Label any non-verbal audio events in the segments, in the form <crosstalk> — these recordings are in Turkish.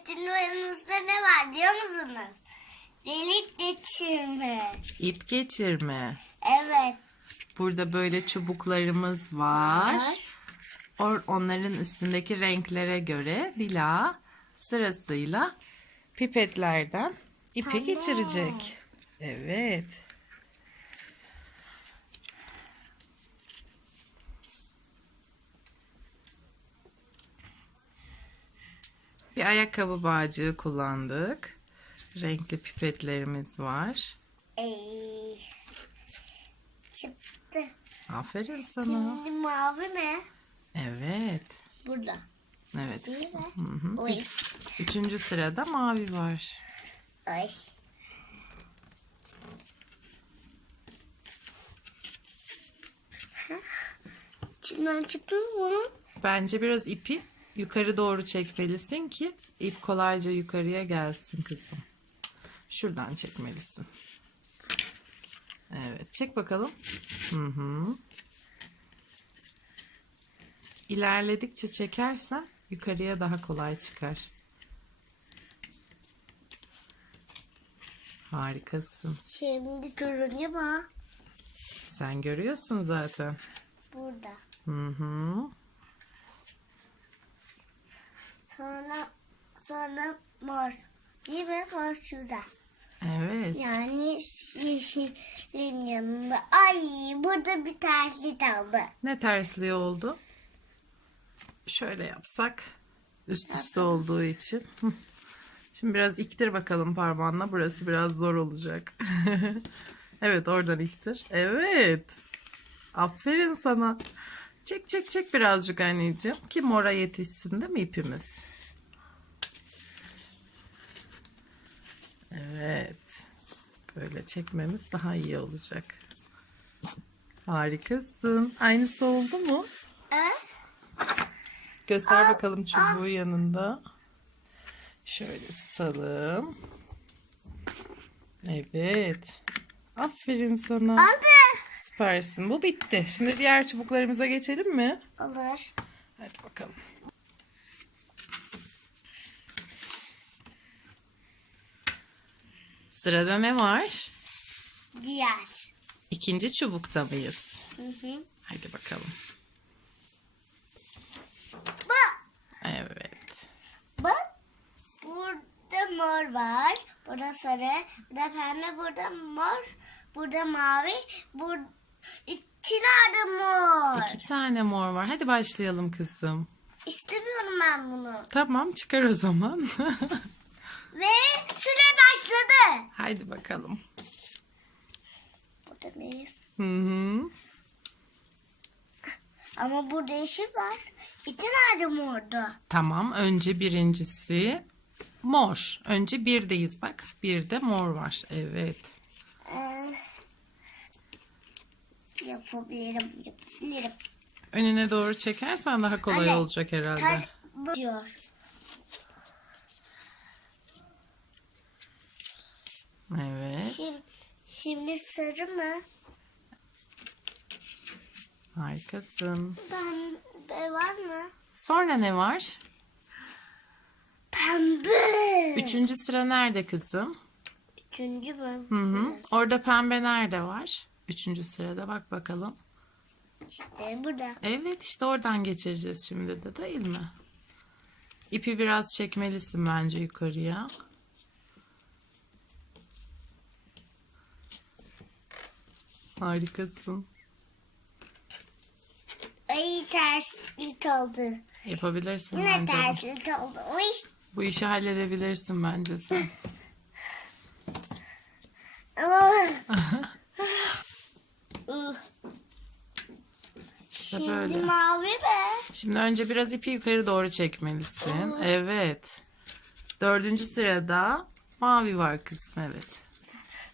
bütün oyunumuzda ne var diyor musunuz? Delik geçirme. İp geçirme. Evet. Burada böyle çubuklarımız var. Var. Or onların üstündeki renklere göre Dila sırasıyla pipetlerden ipi Tamam. geçirecek. Evet. Bir ayakkabı bağcığı kullandık. Renkli pipetlerimiz var. Ey. Çıktı. Aferin sana. Şimdi mavi mi? Evet. Burada. Evet. Değil mi? Hı hı. Oy. Üçüncü sırada mavi var. Ay. İçinden çıktı mı? Bence biraz ipi yukarı doğru çekmelisin ki ip kolayca yukarıya gelsin kızım. Şuradan çekmelisin. Evet, çek bakalım. Hı hı. İlerledikçe çekersen yukarıya daha kolay çıkar. Harikasın. Şimdi turuncu mu? Sen görüyorsun zaten. Burada. Hı hı. Sonra sonra mor. Değil mi? Mor şurada. Evet. Yani yeşilin yanında. Ay burada bir terslik aldı. Ne tersliği oldu? Şöyle yapsak. Üst üste olduğu için. Şimdi biraz iktir bakalım parmağınla. Burası biraz zor olacak. <laughs> evet oradan iktir. Evet. Aferin sana. Çek çek çek birazcık anneciğim. Ki mora yetişsin değil mi ipimiz? Evet. Böyle çekmemiz daha iyi olacak. Harikasın. Aynısı oldu mu? E? Göster bakalım çubuğu yanında. Şöyle tutalım. Evet. Aferin sana. Aldı. Süpersin. Bu bitti. Şimdi diğer çubuklarımıza geçelim mi? Olur. Hadi bakalım. Sırada ne var? Diğer. İkinci çubukta mıyız? Hı hı. Hadi bakalım. Bu. Evet. Bak. Burada mor var. Burada sarı. Burada pembe. Burada mor. Burada mavi. Burada iki tane mor. İki tane mor var. Hadi başlayalım kızım. İstemiyorum ben bunu. Tamam çıkar o zaman. <laughs> Ve süre başladı. Haydi bakalım. Burada mıyız? Hı hı. Ama burada yeşil var. İki tane mordu. Tamam önce birincisi mor. Önce birdeyiz bak. Birde mor var. Evet. Ee, yapabilirim, yapabilirim. Önüne doğru çekersen daha kolay Anne, olacak herhalde. Tar diyor. Evet. Şimdi, şimdi sarı mı? Harikasın. Pembe var mı? Sonra ne var? Pembe. Üçüncü sıra nerede kızım? Üçüncü mü? Hı hı. Orada pembe nerede var? Üçüncü sırada bak bakalım. İşte burada. Evet işte oradan geçireceğiz şimdi de değil mi? İpi biraz çekmelisin bence yukarıya. Harikasın. Ay terslik oldu. Yapabilirsin Yine bence. terslik oldu. Uy. Bu işi halledebilirsin bence sen. Ah. <laughs> İşte Şimdi böyle. mavi be. Şimdi önce biraz ipi yukarı doğru çekmelisin. Evet. Dördüncü sırada mavi var kızım. Evet.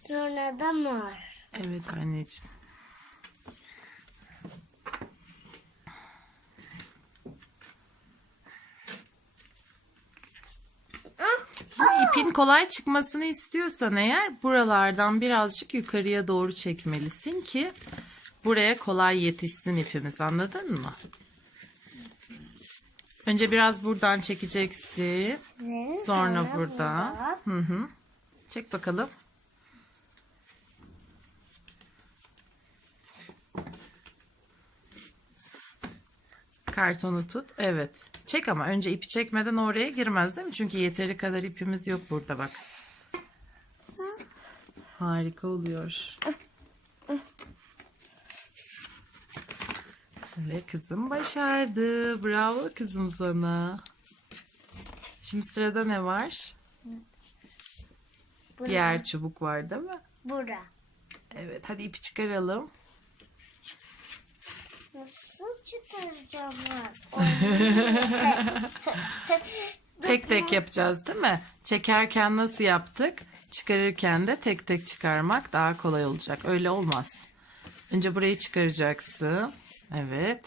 Sonra da mor. Evet anneciğim. Bu ipin kolay çıkmasını istiyorsan eğer buralardan birazcık yukarıya doğru çekmelisin ki buraya kolay yetişsin ipimiz anladın mı? Önce biraz buradan çekeceksin. Sonra, Sonra buradan. Hı hı. Çek bakalım. Kartonu tut. Evet. Çek ama önce ipi çekmeden oraya girmez değil mi? Çünkü yeteri kadar ipimiz yok burada bak. Harika oluyor. Ve kızım başardı. Bravo kızım sana. Şimdi sırada ne var? Bura. Diğer çubuk var değil mi? Bura. Evet hadi ipi çıkaralım. Nasıl çıkaracağım? <laughs> Tek tek yapacağız değil mi? Çekerken nasıl yaptık? Çıkarırken de tek tek çıkarmak daha kolay olacak. Öyle olmaz. Önce burayı çıkaracaksın. Evet.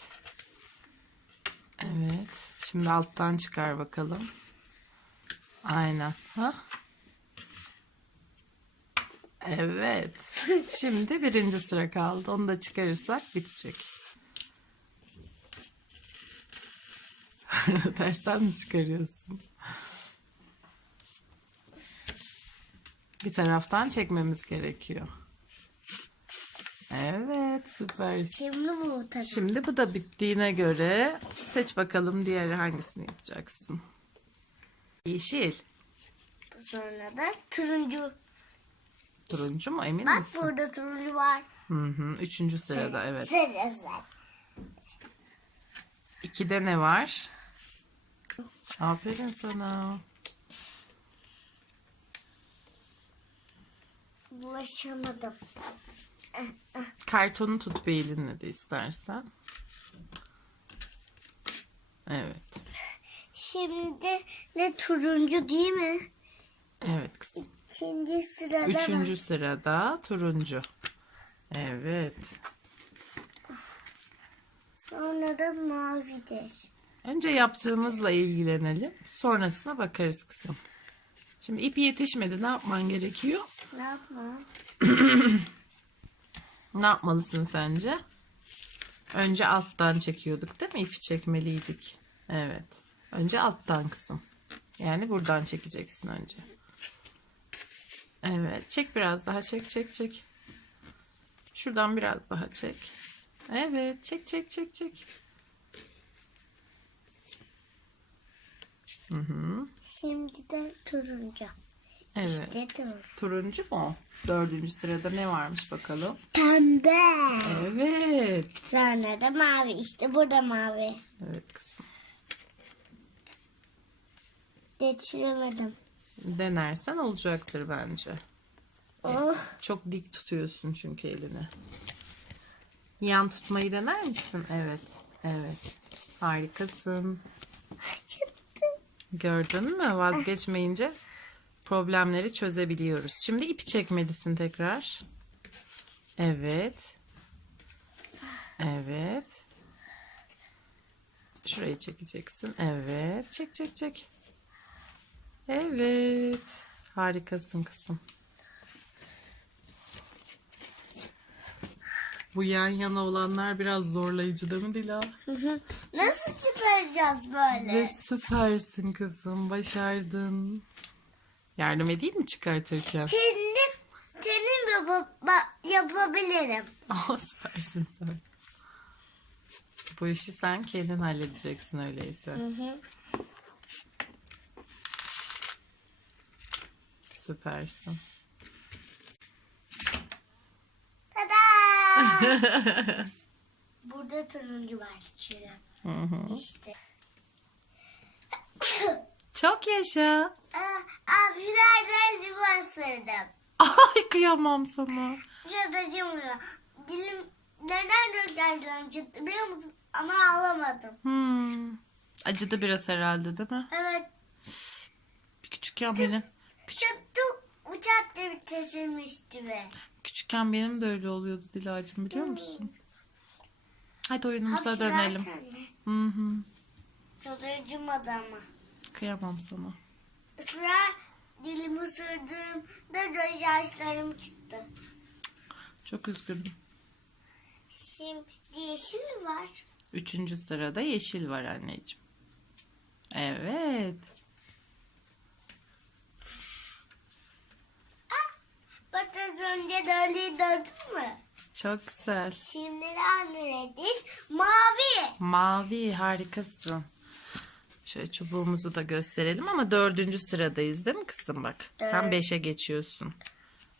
Evet. Şimdi alttan çıkar bakalım. Aynen. Ha? Evet. <laughs> Şimdi birinci sıra kaldı. Onu da çıkarırsak bitecek. <laughs> Tersten mi çıkarıyorsun? Bir taraftan çekmemiz gerekiyor. Evet, süpersin. Şimdi bu tabii. Şimdi bu da bittiğine göre seç bakalım diğeri hangisini yapacaksın. Yeşil. Sonra da turuncu. Turuncu mu emin Bak misin? burada turuncu var. Hı hı, üçüncü sırada evet. Sarı sarı. İkide ne var? Aferin sana. Bulaşamadım. Kartonu tut bir elinle de istersen. Evet. Şimdi ne turuncu değil mi? Evet kızım. Şimdi sırada Üçüncü var. sırada turuncu. Evet. Sonra da mavidir. Önce yaptığımızla ilgilenelim. Sonrasına bakarız kızım. Şimdi ip yetişmedi. Ne yapman gerekiyor? Ne yapmam? <clears throat> Ne yapmalısın sence? Önce alttan çekiyorduk değil mi? İpi çekmeliydik. Evet. Önce alttan kızım. Yani buradan çekeceksin önce. Evet. Çek biraz daha. Çek çek çek. Şuradan biraz daha çek. Evet. Çek çek çek çek. Hı hı. Şimdi de turuncu. Evet. İşte turuncu. Turuncu mu? Dördüncü sırada ne varmış bakalım? Pembe. Evet. Sonra da mavi. İşte burada mavi. Evet kızım. Geçiremedim. Denersen olacaktır bence. Oh. Çok dik tutuyorsun çünkü elini. Yan tutmayı dener misin? Evet. Evet. Harikasın. Gördün mü? Vazgeçmeyince problemleri çözebiliyoruz. Şimdi ipi çekmelisin tekrar. Evet. Evet. Şurayı çekeceksin. Evet. Çek çek çek. Evet. Harikasın kızım. Bu yan yana olanlar biraz zorlayıcı değil mi Dila? Nasıl çıkaracağız böyle? Ve süpersin kızım. Başardın. Yardım edeyim mi çıkartırken? Kendim, kendim ba- yapabilirim. Aa, <laughs> süpersin sen. Bu işi sen kendin halledeceksin öyleyse. Süpersin. Tada! Burada turuncu var hı. İşte. Çok yaşa. Aa, birer eldiven sürdüm. Ay kıyamam sana. Şurada var. Dilim neden gözlerden çıktı biliyor musun? Ama ağlamadım. Hmm. Acıdı biraz herhalde değil mi? Evet. Küçükken benim küçük, Tuttu uçak gibi kesilmişti be. Küçükken benim de öyle oluyordu Dilacığım biliyor musun? Hadi oyunumuza dönelim. Hı hı. Çok acımadı ama. Kıyamam sana. Sıra dilimi ısırdığımda gözyaşlarım çıktı. Çok üzgünüm. Şimdi yeşil mi var? Üçüncü sırada yeşil var anneciğim. Evet. Bak az önce dörlüğü dördün mü? Çok güzel. Şimdi rengiz? Mavi. Mavi harikasın. Şöyle çubuğumuzu da gösterelim ama dördüncü sıradayız değil mi kızım bak. Sen beşe geçiyorsun.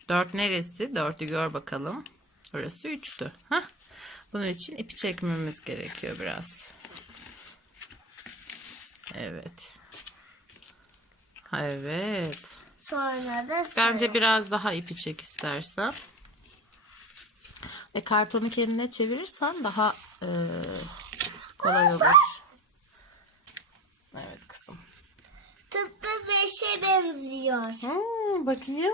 Dört neresi? Dörtü gör bakalım. Orası üçtü. Hah. Bunun için ipi çekmemiz gerekiyor biraz. Evet. Evet. Sonra da sarı. Bence biraz daha ipi çek istersen. Ve kartonu kendine çevirirsen daha e, kolay olur. Evet kızım. Tıpkı beşe benziyor. Hmm, bakayım.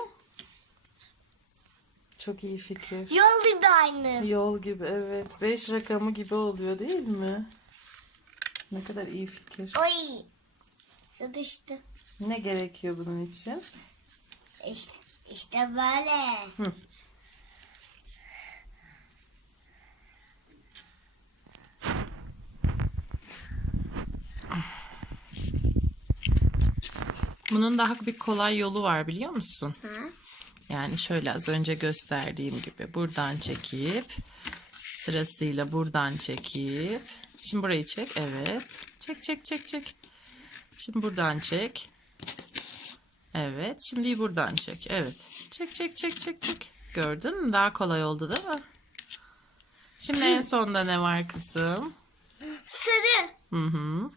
Çok iyi fikir. Yol gibi aynı. Yol gibi evet. Beş rakamı gibi oluyor değil mi? Ne kadar iyi fikir. Oy. Sıkıştı. Ne gerekiyor bunun için? İşte, işte böyle. Hı. Bunun daha bir kolay yolu var biliyor musun? Ha? Yani şöyle az önce gösterdiğim gibi buradan çekip sırasıyla buradan çekip şimdi burayı çek evet çek çek çek çek şimdi buradan çek. Evet şimdi buradan çek. Evet. Çek çek çek çek çek. Gördün mü? Daha kolay oldu değil mi? Şimdi en sonda ne var kızım? Sarı. hı hı.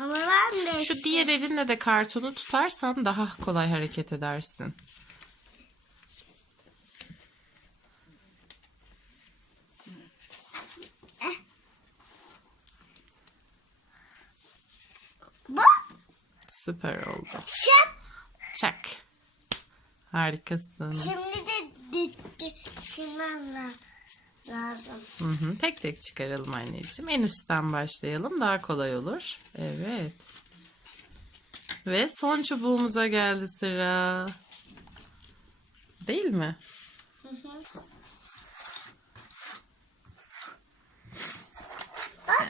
Ama ben beş. şu diğer elinle de kartonu tutarsan daha kolay hareket edersin Bak. Süper oldu Şap. Çak. Harikasın. Şimdi de. Şimdiden la- lazım. Hı hı. Tek tek çıkaralım anneciğim. En üstten başlayalım. Daha kolay olur. Evet. Ve son çubuğumuza geldi sıra. Değil mi?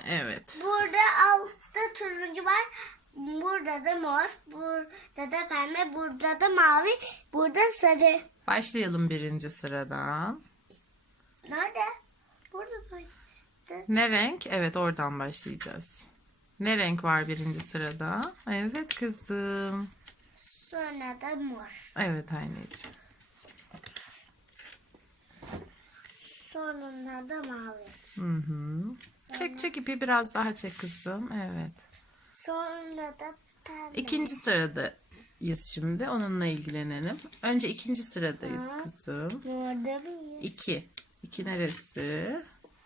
Evet. Burada altta turuncu var. Burada da mor. Burada da pembe. Burada da mavi. Burada sarı. Başlayalım birinci sıradan. Nerede? Burada mı? Ne renk? Evet oradan başlayacağız. Ne renk var birinci sırada? Evet kızım. Sonra da mor. Evet anneciğim. Sonra da mavi. Hı hı. Çek çek ipi biraz daha çek kızım. Evet. Sonra da pembe. İkinci sıradayız şimdi. Onunla ilgilenelim. Önce ikinci sıradayız Ha. kızım. Burada mı? İki. İki neresi?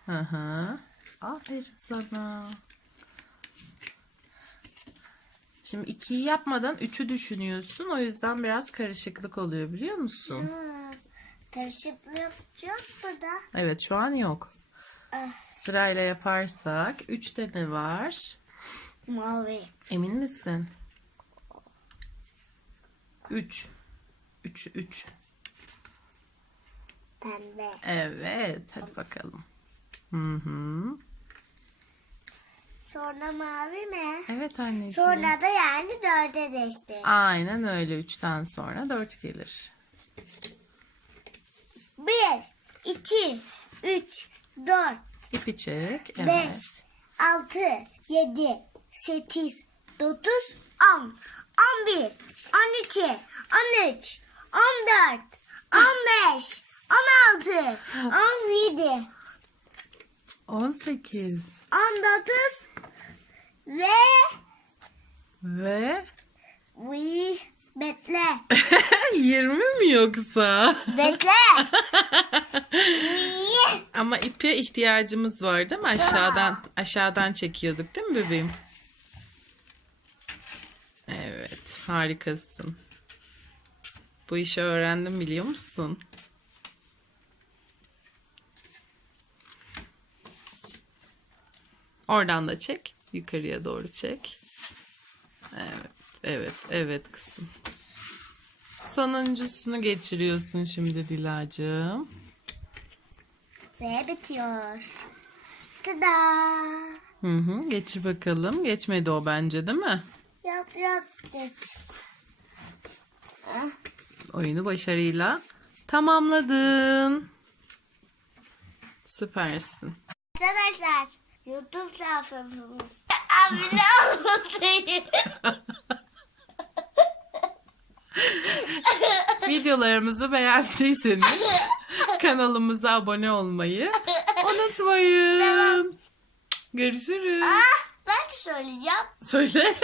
Hı hı. Aferin sana. Şimdi ikiyi yapmadan üçü düşünüyorsun. O yüzden biraz karışıklık oluyor biliyor musun? Ha, Karışıklık yok burada. Evet şu an yok. Ah, Sırayla yaparsak üçte ne var? Mavi. Emin misin? Üç. Üç, üç. Pembe. Evet, hadi bakalım. Hı hı. Sonra mavi mi? Evet anneciğim. Sonra da yani dörde geçti. Aynen öyle. Üçten sonra dört gelir. Bir, iki, üç, dört, İpi çek. Evet. beş, altı, yedi, sekiz, dokuz, on, on bir, on iki, on üç, on dört, on beş, on altı, on yedi, On sekiz. on dokuz ve Ve Uy, bekle. <laughs> yirmi mi yoksa? Bekle. <laughs> Ama ipe ihtiyacımız var değil mi? Aşağıdan aşağıdan çekiyorduk değil mi bebeğim? Evet, harikasın. Bu işi öğrendim biliyor musun? Oradan da çek. Yukarıya doğru çek. Evet, evet, evet kızım. Sonuncusunu geçiriyorsun şimdi Dilacığım. Ve bitiyor. Tada. Hı hı, geçir bakalım. Geçmedi o bence değil mi? Yap yap. Ah, Oyunu başarıyla tamamladın. Süpersin. Arkadaşlar YouTube sayfamız. Abone olmayı. <laughs> Videolarımızı beğendiyseniz kanalımıza abone olmayı unutmayın. Görüşürüz. Ah, ben söyleyeceğim. Söyle.